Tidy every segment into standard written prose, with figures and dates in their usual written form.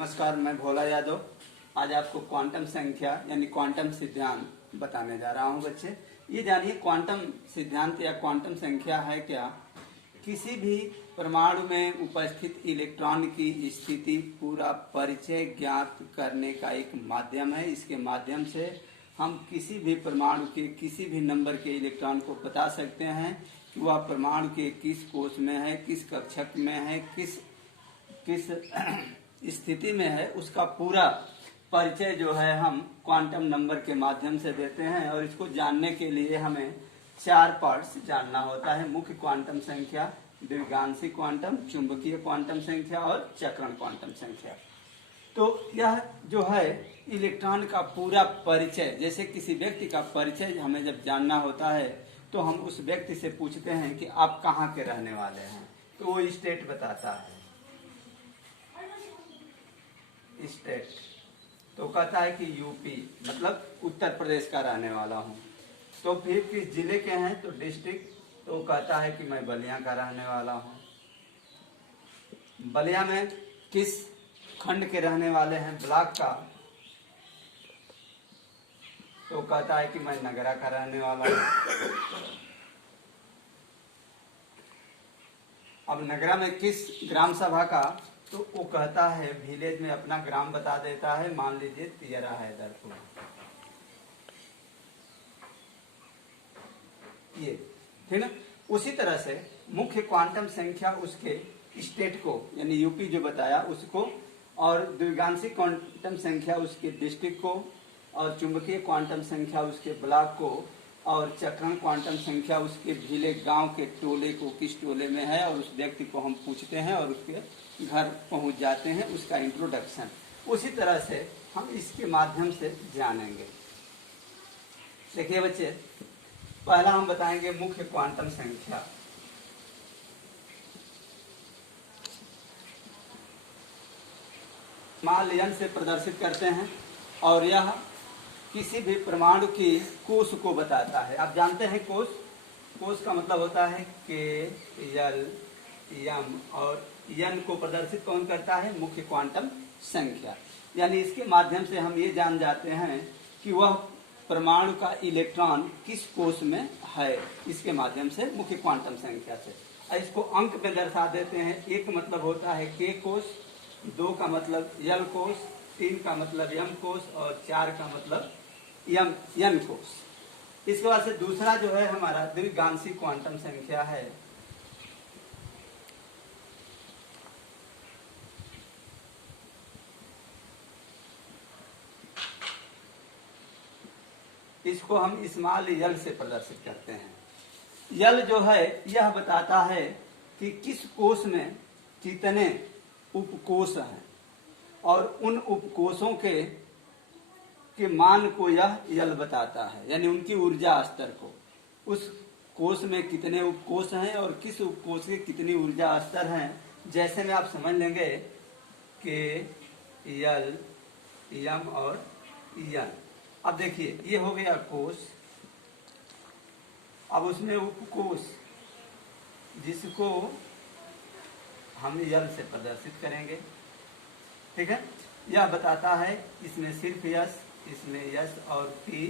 नमस्कार, मैं भोला यादव आज आपको क्वांटम संख्या यानी क्वांटम सिद्धांत बताने जा रहा हूं। बच्चे, ये जानिए क्वांटम सिद्धांत या क्वांटम संख्या है क्या? किसी भी परमाणु में उपस्थित इलेक्ट्रॉन की स्थिति पूरा परिचय ज्ञात करने का एक माध्यम है। इसके माध्यम से हम किसी भी परमाणु के किसी भी नंबर के इलेक्ट्रॉन को बता सकते हैं कि वह परमाणु के किस कोश में है, किस कक्षक में है, किस स्थिति में है। उसका पूरा परिचय जो है हम क्वांटम नंबर के माध्यम से देते हैं। और इसको जानने के लिए हमें 4 पार्ट्स जानना होता है: मुख्य क्वांटम संख्या, द्विगांशी क्वांटम, चुंबकीय क्वांटम संख्या और चक्रण क्वांटम संख्या। तो यह जो है इलेक्ट्रॉन का पूरा परिचय, जैसे किसी व्यक्ति का परिचय हमें जब जानना होता है तो हम उस व्यक्ति से पूछते हैं कि आप कहाँ के रहने वाले हैं, तो वो स्टेट बताता है। स्टेट तो कहता है कि यूपी, मतलब उत्तर प्रदेश का रहने वाला हूँ। तो फिर किस जिले के हैं, तो डिस्ट्रिक्ट, तो कहता है कि मैं बलिया का रहने वाला हूँ। बलिया में किस खंड के रहने वाले हैं, ब्लॉक का, तो कहता है कि मैं नगरा का रहने वाला हूँ। अब नगरा में किस ग्राम सभा का, तो वो कहता है विलेज में अपना ग्राम बता देता है, मान लीजिए तियरा हैदरपुर। ये ठीक ना। उसी तरह से मुख्य क्वांटम संख्या उसके स्टेट को यानी यूपी जो बताया उसको, और द्विगांशी क्वांटम संख्या उसके डिस्ट्रिक्ट को, और चुंबकीय क्वांटम संख्या उसके ब्लॉक को, और चक्रण क्वांटम संख्या उसके जिले गांव के टोले को, किस टोले में है, और उस व्यक्ति को हम पूछते हैं और उसके घर पहुंच जाते हैं, उसका इंट्रोडक्शन। उसी तरह से हम इसके माध्यम से जानेंगे। देखिए बच्चे, पहला हम बताएंगे मुख्य क्वांटम संख्या। स्मॉल n से प्रदर्शित करते हैं और यह किसी भी परमाणु की कोश को बताता है। आप जानते हैं कोश, कोश का मतलब होता है के, यल, यम, और यन को प्रदर्शित कौन करता है, मुख्य क्वांटम संख्या। यानी इसके माध्यम से हम ये जान जाते हैं कि वह परमाणु का इलेक्ट्रॉन किस कोश में है, इसके माध्यम से मुख्य क्वांटम संख्या से। इसको अंक में दर्शा देते हैं। एक मतलब होता है के कोश, 2 का मतलब यल कोश, 3 का मतलब यम कोश, और 4 का मतलब यन कोश। इसके बाद से दूसरा जो है हमारा द्विगांशी क्वांटम संख्या है। इसको हम स्मॉल यल से प्रदर्शित करते हैं। यल जो है यह बताता है कि किस कोश में कितने उपकोश हैं, और उन उपकोशों के मान को यह यल बताता है, यानी उनकी ऊर्जा स्तर को। उस कोश में कितने उपकोश हैं और किस उपकोश के कितनी ऊर्जा स्तर हैं। जैसे में आप समझ लेंगे के, यल, यम और यन। अब देखिए ये हो गया कोश। अब उसमें उपकोश जिसको हम यल से प्रदर्शित करेंगे, ठीक है। यह बताता है इसमें सिर्फ यस, इसमें यस और पी,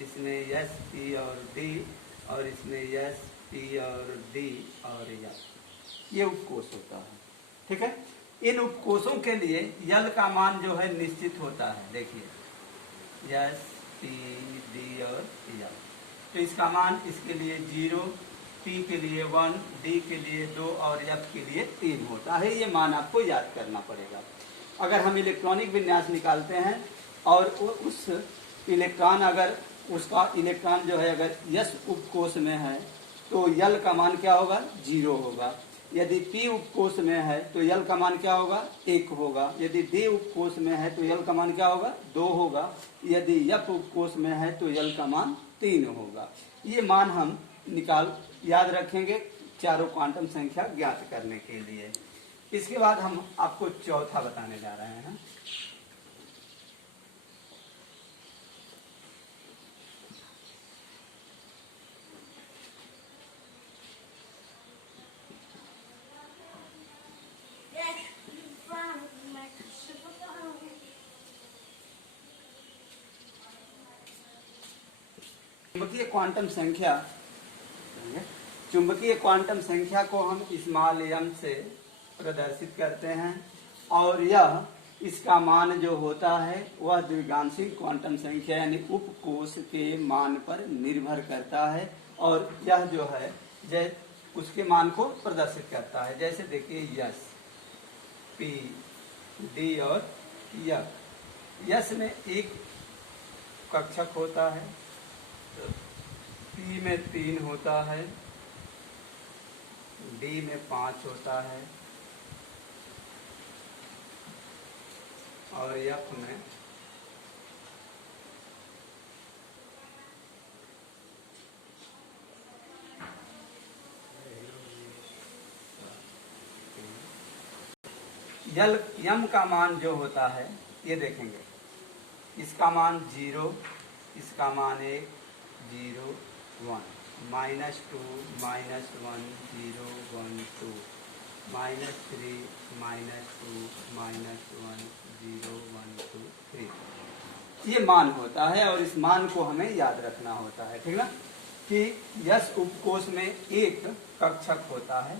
इसमें यस पी और डी, और इसमें यस पी और डी और यस। ये उपकोश होता है, ठीक है। इन उपकोशों के लिए यल का मान जो है निश्चित होता है। देखिए यस, पी, डी और यल, तो इसका मान इसके लिए 0, पी के लिए 1, डी के लिए 2 और एफ के लिए 3 होता है। ये मान आपको याद करना पड़ेगा। अगर हम इलेक्ट्रॉनिक विन्यास निकालते हैं और उस इलेक्ट्रॉन, अगर उसका इलेक्ट्रॉन जो है अगर यस उपकोश में है तो यल का मान क्या होगा, 0 होगा। यदि पी उपकोश में है तो यल का मान क्या होगा, 1 होगा। यदि डी उपकोश में है तो यल का मान क्या होगा, 2 होगा। यदि एफ उपकोश में है तो यल का मान 3 होगा। ये मान हम याद रखेंगे चारों क्वांटम संख्या ज्ञात करने के लिए। इसके बाद हम आपको चौथा बताने जा रहे हैं। चुंबकीय क्वांटम संख्या, चुंबकीय क्वांटम संख्या को हम स्मॉल m से प्रदर्शित करते हैं और यह इसका मान जो होता है वह द्विगांशिक क्वांटम संख्या यानी उपकोष के मान पर निर्भर करता है और यह जो है उसके मान को प्रदर्शित करता है। जैसे देखिए यस, पी, डी और यफ। यस में एक कक्षक होता है, पी में 3 होता है, डी में 5 होता है और यफ में यम का मान जो होता है ये देखेंगे, इसका मान 0, इसका मान 1, 0, 1, -2, -1, 0, 1, 2, -3, -2, -1, 0, 1, 2, 3 ये मान होता है और इस मान को हमें याद रखना होता है, ठीक ना, कि यस उपकोष में एक कक्षक होता है,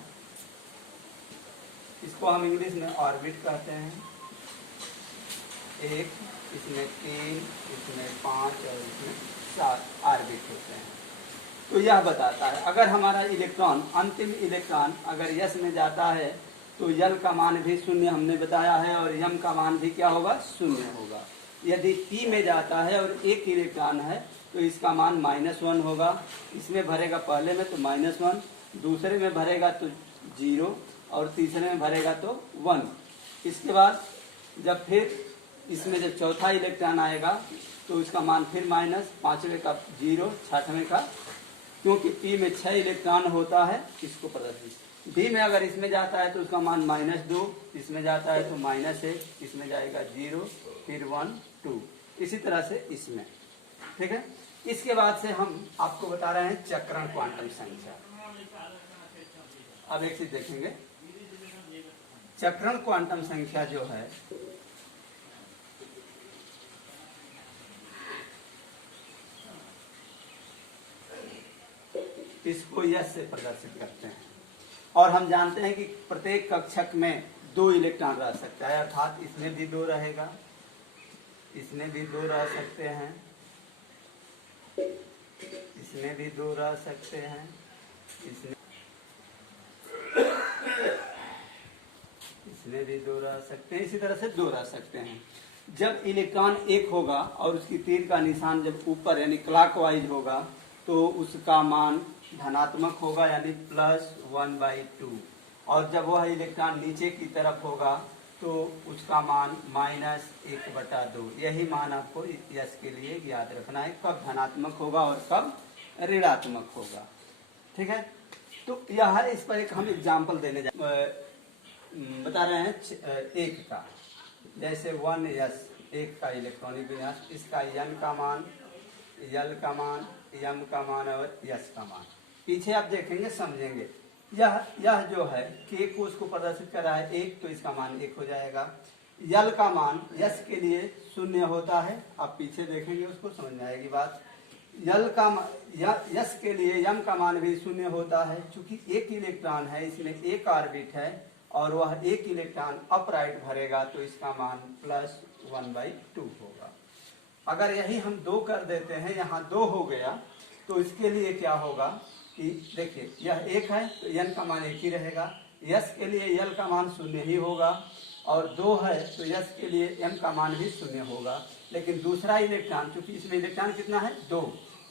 इसको हम इंग्लिश में ऑर्बिट कहते हैं। एक, इसमें 3, इसमें 5 और इसमें 7 ऑर्बिट होते हैं। तो यह बताता है अगर हमारा इलेक्ट्रॉन, अंतिम इलेक्ट्रॉन अगर यस में जाता है तो यल का मान भी 0 हमने बताया है और यम का मान भी क्या होगा, 0 होगा। यदि पी में जाता है और एक इलेक्ट्रॉन है तो इसका मान -1 होगा। इसमें भरेगा पहले में तो -1, दूसरे में भरेगा तो 0 और तीसरे में भरेगा तो 1। इसके बाद जब फिर इसमें जब चौथा इलेक्ट्रॉन आएगा तो इसका मान फिर माइनस, पांचवें का 0, छठवें का, क्योंकि पी में 6 इलेक्ट्रॉन होता है इसको प्रदर्शित। डी में अगर इसमें जाता है तो उसका मान -2, इसमें जाता है तो -1, इसमें जाएगा 0, फिर 1, 2, इसी तरह से इसमें, ठीक है। इसके बाद से हम आपको बता रहे हैं चक्रण क्वांटम संख्या। अब एक चीज देखेंगे, चक्रण क्वांटम संख्या जो है इसको यस से प्रदर्शित करते हैं और हम जानते हैं कि प्रत्येक कक्षक में 2 इलेक्ट्रॉन रह सकता है, अर्थात इसमें भी 2 रहेगा, इसमें भी 2 रह सकते हैं, इसमें भी 2 रह सकते हैं, इसमें भी 2 रह सकते हैं, इसी तरह से 2 रह सकते हैं। जब इलेक्ट्रॉन एक होगा और उसकी तीर का निशान जब ऊपर यानी क्लॉकवाइज होगा तो उसका मान धनात्मक होगा यानी +1/2 और जब वह इलेक्ट्रॉन नीचे की तरफ होगा तो उसका मान -1/2। यही मान आपको यस के लिए याद रखना है, कब धनात्मक होगा और कब ऋणात्मक होगा, ठीक है। तो यह इस पर एक हम एग्जाम्पल देने बता रहे हैं एक का, जैसे 1s, एक का इलेक्ट्रॉनिक विन्यास, इसका n का मान, यल का मान, यम का मान और यस का मान। पीछे आप देखेंगे समझेंगे। यह जो है के को उसको प्रदर्शित कर रहा है 1, तो इसका मान 1 हो जाएगा। यल का मान यस के लिए 0 होता है, आप पीछे देखेंगे उसको समझ में आएगी बात। यल का यस के लिए यम का मान भी 0 होता है, चूंकि एक इलेक्ट्रॉन है, इसमें एक ऑर्बिट है और वह एक इलेक्ट्रॉन अपराइट भरेगा तो इसका मान +1/2 होगा। अगर यही हम 2 कर देते हैं, यहाँ 2 हो गया, तो इसके लिए क्या होगा कि देखिए यह 1 है तो n का मान 1 ही रहेगा, यस के लिए यल का मान 0 ही होगा और 2 है तो यस के लिए m का मान भी 0 होगा। लेकिन दूसरा इलेक्ट्रॉन, चूंकि इसमें इलेक्ट्रॉन कितना है 2,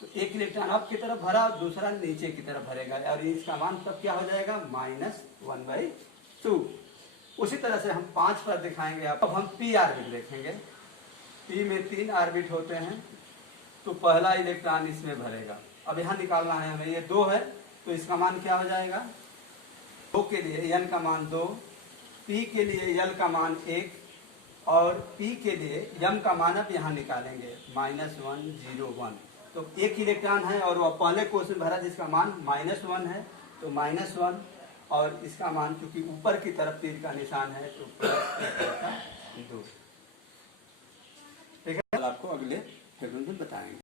तो एक इलेक्ट्रॉन अप की तरफ भरा और दूसरा नीचे की तरफ भरेगा और इसका मान तब क्या हो जाएगा -1/2। उसी तरह से हम 5 पर दिखाएंगे। अब हम पी ऑर्बिट देखेंगे। पी में 3 ऑर्बिट होते हैं तो पहला इलेक्ट्रॉन इसमें भरेगा। अब यहाँ निकालना है हमें, ये 2 है तो इसका मान क्या हो जाएगा, 2 के लिए n का मान 2, पी के लिए यल का मान 1 और पी के लिए यम का मान अब यहाँ निकालेंगे -1, 0, 1। तो एक इलेक्ट्रॉन है और वह पहले कोष में भरा जिसका मान -1 है तो -1 और इसका मान चूंकि ऊपर की तरफ तीर का निशान है तो +2। ठीक है, आपको अगले फिर बताएंगे।